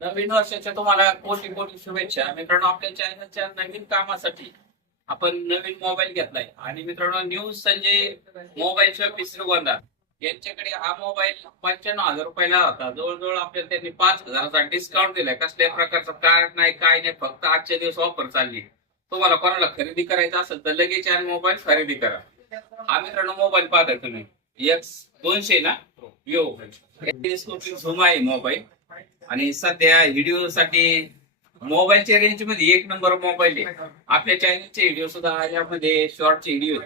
नवीन वर्षाच्या तुम्हाला कोटी कोटी शुभेच्छा. मित्रांनो आपल्या चॅनलच्या नवीन कामासाठी आपण नवीन मोबाईल घेतलाय. आणि मित्रांनो new Sanjay mobile shop Shrigonda यांच्याकडे हा मोबाईल पंच्याण्णव हजार रुपयाला होता. जवळजवळ आपल्याला त्यांनी पाच हजाराचा डिस्काउंट दिलाय. कसल्याही प्रकारचं कार्ड नाही काय नाही. फक्त आजच्या दिवस ऑफर चालली. तुम्हाला कोणाला खरेदी करायचं असेल तर लगेच आणि मोबाईल खरेदी करा. हा मित्रांनो मोबाईल पाहता तुम्ही. एक्स दोनशे ना? यो झूम आहे मोबाईल आणि सध्या व्हिडिओ साठी मोबाईलच्या रेंजमध्ये एक नंबर मोबाईल आहे. आपल्या चॅनलचे व्हिडिओ सुद्धा यामध्ये शॉर्टचे व्हिडिओ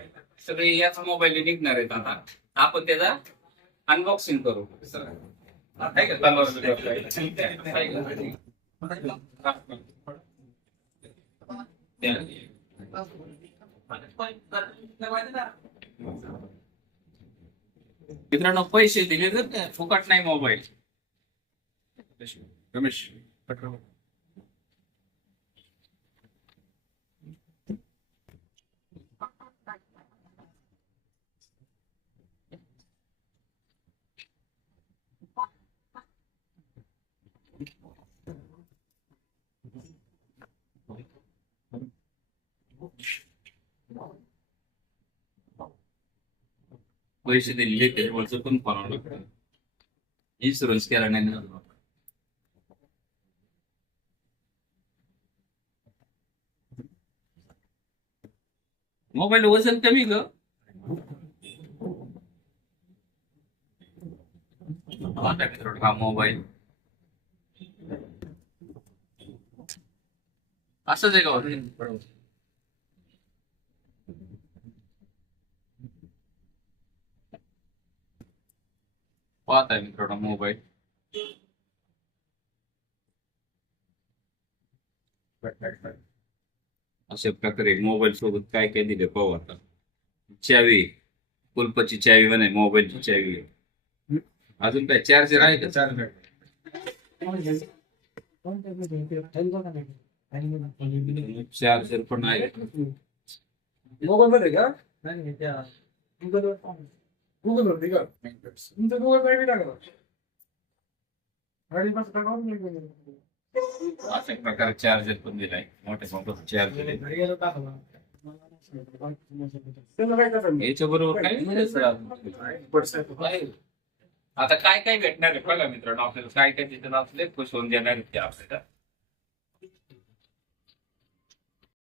सगळे याच मोबाईल निघणार आहेत आता. आपण त्याचा अनबॉक्सिंग करू. मित्रांनो पैसे दिले तर फुकट नाही मोबाईल रमेश पैसे दिलेले त्याच्यावरचं पण करावं लागतं इन्शुरन्स केला नाही मोबाईल वजन कमी ग. हा मोबाईल. असंच आहे का पाहत आहे मित्रांनो मोबाईल. Right, right, right. अशा प्रकारे मोबाईल सोबत काय काय दिले पाहू आता. चावी कुलपची चावी म्हणे मोबाईलची चावी. अजून काय चार्जर आहे का? चार्जर चार्जर पण आहे. मोबाईल मध्ये का? नाही त्या गुगल वरती का तुमचं गुगल पे टाका असं पास प्रकारे चार्जर पण दिलाय. मोठ्या मोठं चार्जर आहे काय याच्या बरोबर काय? आता काय काय भेटणार आहे? बघा मित्रांनो आपल्याला काय काय तिथे आपले खुश होऊन देणार आहेत ते आपल्याला.